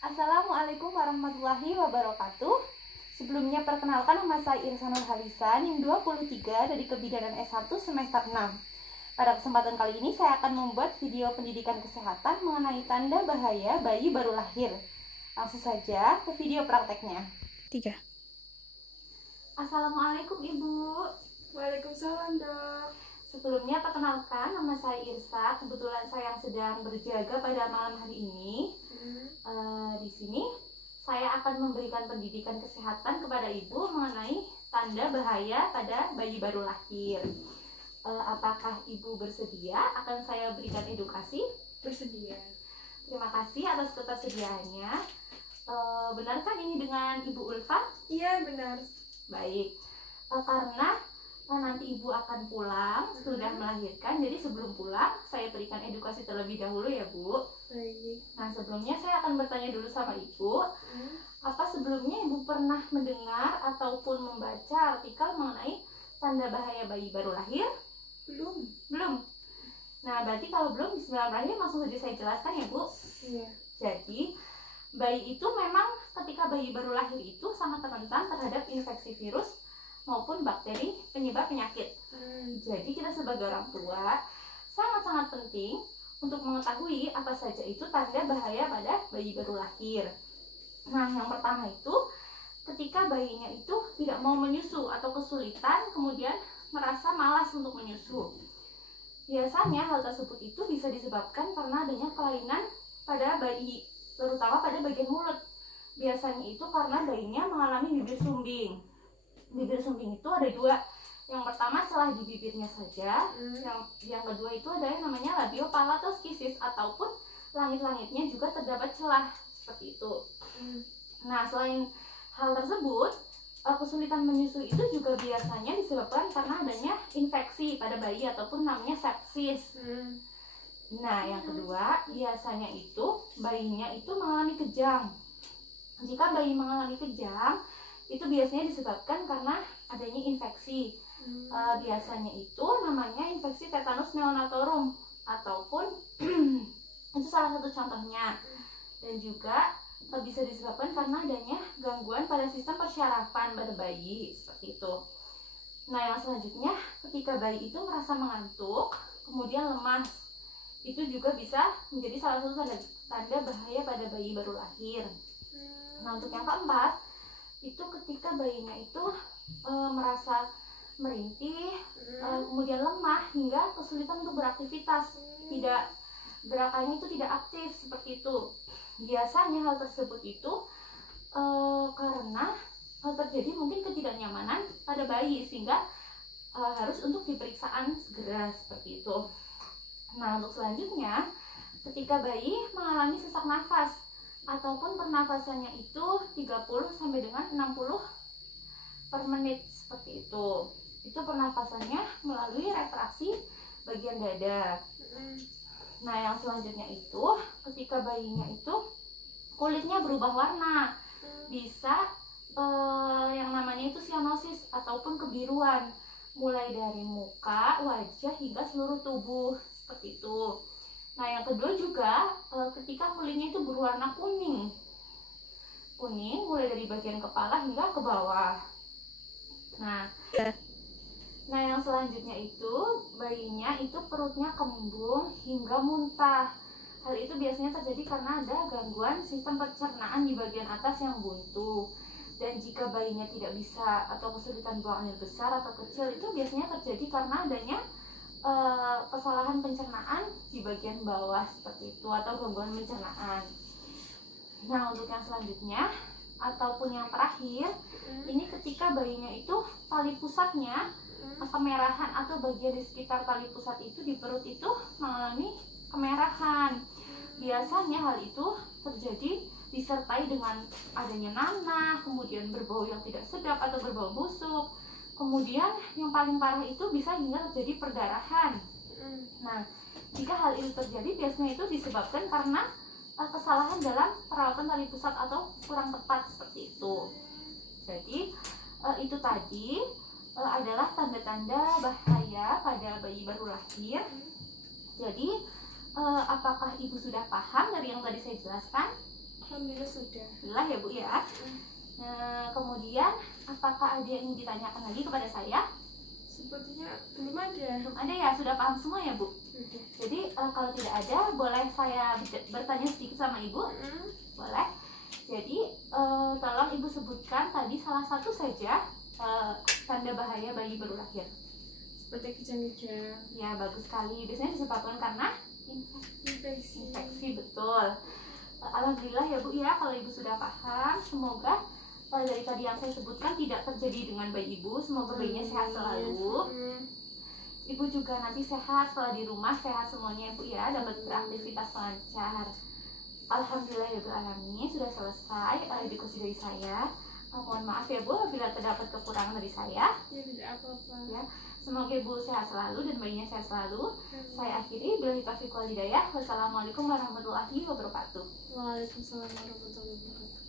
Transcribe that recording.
Assalamualaikum warahmatullahi wabarakatuh. Sebelumnya perkenalkan, nama saya Irsa Nurhalisa, NIM 23 dari Kebidanan S1 semester 6. Pada kesempatan kali ini saya akan membuat video pendidikan kesehatan mengenai tanda bahaya bayi baru lahir. Langsung saja ke video prakteknya. 3. Assalamualaikum Ibu. Waalaikumsalam, Dok. Sebelumnya perkenalkan, nama saya Irsa. Kebetulan saya yang sedang berjaga pada malam hari ini. Di sini saya akan memberikan pendidikan kesehatan kepada Ibu mengenai tanda bahaya pada bayi baru lahir. Apakah Ibu bersedia akan saya berikan edukasi? Bersedia. Terima kasih atas ketersediaannya. Benarkah ini dengan Ibu Ulfa? Iya, benar. Baik. Karena nanti Ibu akan pulang sudah melahirkan, jadi sebelum pulang saya berikan edukasi terlebih dahulu ya Bu. Baik. Nah, sebelumnya saya akan bertanya dulu sama Ibu, apa sebelumnya Ibu pernah mendengar ataupun membaca artikel mengenai tanda bahaya bayi baru lahir? Belum. Belum? Nah, berarti kalau belum, bismillahirrahmanirrahim, langsung saja saya jelaskan ya Bu. Iya. Jadi, bayi itu memang ketika bayi baru lahir itu sangat rentan terhadap infeksi virus maupun bakteri penyebab penyakit. Jadi kita sebagai orang tua sangat-sangat penting untuk mengetahui apa saja itu tanda bahaya pada bayi baru lahir. Nah, yang pertama itu ketika bayinya itu tidak mau menyusu atau kesulitan, kemudian merasa malas untuk menyusu. Biasanya hal tersebut itu bisa disebabkan karena adanya kelainan pada bayi, terutama pada bagian mulut. Biasanya itu karena bayinya mengalami bibir sumbing. Bibir sumbing itu ada dua. Yang pertama celah di bibirnya saja, yang kedua itu ada yang namanya labiopalatos-kisis ataupun langit-langitnya juga terdapat celah seperti itu. Nah, selain hal tersebut, kesulitan menyusui itu juga biasanya disebabkan karena adanya infeksi pada bayi ataupun namanya sepsis. Nah, yang kedua biasanya itu bayinya itu mengalami kejang. Jika bayi mengalami kejang, itu biasanya disebabkan karena adanya infeksi. Biasanya itu namanya infeksi tetanus neonatorum ataupun itu salah satu contohnya. Dan juga bisa disebabkan karena adanya gangguan pada sistem persyarafan pada bayi seperti itu. Nah, yang selanjutnya ketika bayi itu merasa mengantuk, kemudian lemas, itu juga bisa menjadi salah satu tanda bahaya pada bayi baru lahir. Nah, untuk yang keempat itu ketika bayinya itu merasa merintih, kemudian lemah hingga kesulitan untuk beraktivitas, tidak gerakannya itu tidak aktif seperti itu. Biasanya hal tersebut itu karena terjadi mungkin ketidaknyamanan pada bayi sehingga harus untuk diperiksaan segera seperti itu. Nah, untuk selanjutnya ketika bayi mengalami sesak nafas ataupun pernafasannya itu 30 sampai dengan 60 per menit seperti itu. Itu pernafasannya melalui retraksi bagian dada. Nah, yang selanjutnya itu ketika bayinya itu kulitnya berubah warna, bisa yang namanya itu sianosis ataupun kebiruan, mulai dari muka, wajah hingga seluruh tubuh seperti itu. Nah, yang kedua juga ketika kulitnya itu berwarna kuning mulai dari bagian kepala hingga ke bawah. Nah, yang selanjutnya itu bayinya itu perutnya kembung hingga muntah. Hal itu biasanya terjadi karena ada gangguan sistem pencernaan di bagian atas yang buntu. Dan jika bayinya tidak bisa atau kesulitan buang air besar atau kecil, itu biasanya terjadi karena adanya kesalahan pencernaan di bagian bawah seperti itu atau gangguan pencernaan. Nah, untuk yang selanjutnya ataupun yang terakhir, ini ketika bayinya itu tali pusatnya kemerahan atau bagian di sekitar tali pusat itu di perut itu mengalami kemerahan. Biasanya hal itu terjadi disertai dengan adanya nanah, kemudian berbau yang tidak sedap atau berbau busuk. Kemudian yang paling parah itu bisa hingga terjadi perdarahan. Nah, jika hal itu terjadi biasanya itu disebabkan karena kesalahan dalam perawatan tali pusat atau kurang tepat seperti itu. Jadi itu tadi adalah tanda-tanda bahaya pada bayi baru lahir. Jadi apakah ibu sudah paham dari yang tadi saya jelaskan? Alhamdulillah sudah. Alhamdulillah ya Bu ya. Nah, kemudian apakah ada yang ingin ditanyakan lagi kepada saya? Sepertinya belum ada. Belum ada ya, sudah paham semua ya Bu? Sudah. Jadi kalau tidak ada, boleh saya bertanya sedikit sama Ibu? Boleh. Jadi tolong Ibu sebutkan tadi salah satu saja tanda bahaya bayi baru lahir. Seperti kejang-kejang. Ya, bagus sekali. Biasanya disebabkan karena infeksi, betul. Alhamdulillah ya Bu ya, kalau Ibu sudah paham. Semoga dari tadi yang saya sebutkan tidak terjadi dengan bayi Ibu. Semoga bayinya sehat selalu. Ibu juga nanti sehat setelah di rumah, sehat semuanya ya Bu ya, dapat beraktivitas lancar. Alhamdulillah ya Bu Alamin, sudah selesai edukasi dari saya. Mohon maaf ya Bu bila terdapat kekurangan dari saya. Ya tidak apa-apa. Ya, semoga Ibu sehat selalu dan bayinya sehat selalu. Saya akhiri, billahi taufiq wal hidayah. Wassalamualaikum warahmatullahi wabarakatuh. Waalaikumsalam warahmatullahi wabarakatuh.